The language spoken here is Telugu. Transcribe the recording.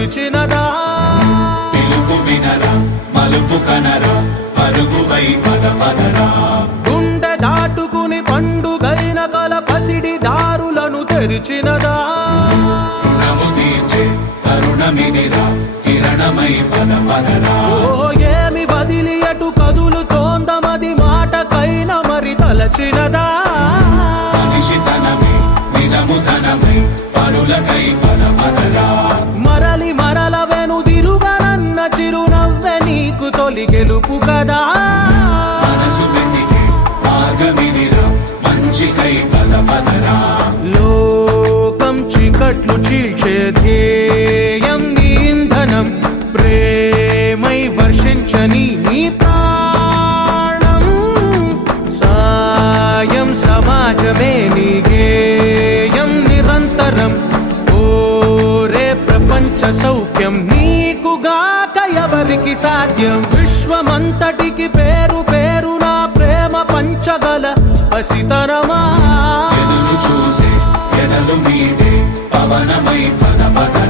పిలిచినదా పిలుపు వినరా మలుపు కనరా పరుగువై పద పదరా గుండె దాటుకుని పండుగైన కల పసిడి దారులను తెరిచినదా రుణము తీర్చే తరుణమిదిరా కిరణమై పద పదరా ఓ ఏమి వదిలి అటు కదులుతోందమది మాటకైన మరి తలచినదా మనిషితనమే నిజముతనమై పరులకై పద పదరా మరలి మరల వెనుదిరుగనన్న చిరునవ్వె నీకు తొలి గెలుపు కదా మనసు వెతికే మార్గమిదిరా మంచికై పద పదరా లోకం చీకట్లు చీల్చే ధ్యేయం నీ ఇంధనం ప్రేమై వర్షించని నీ ప్రాణం సాయం సమాజమే నీ గేయం నిరంతరం ఓరే ప్రపంచ సౌఖ్యం నీకుగాక ఎవరికి సాధ్యం విశ్వమంతటికి పేరు పేరు నా ప్రేమ పంచగల పసితరమా ఎదురు చూసే ఎదలు మీడే పవనమై పద పదరా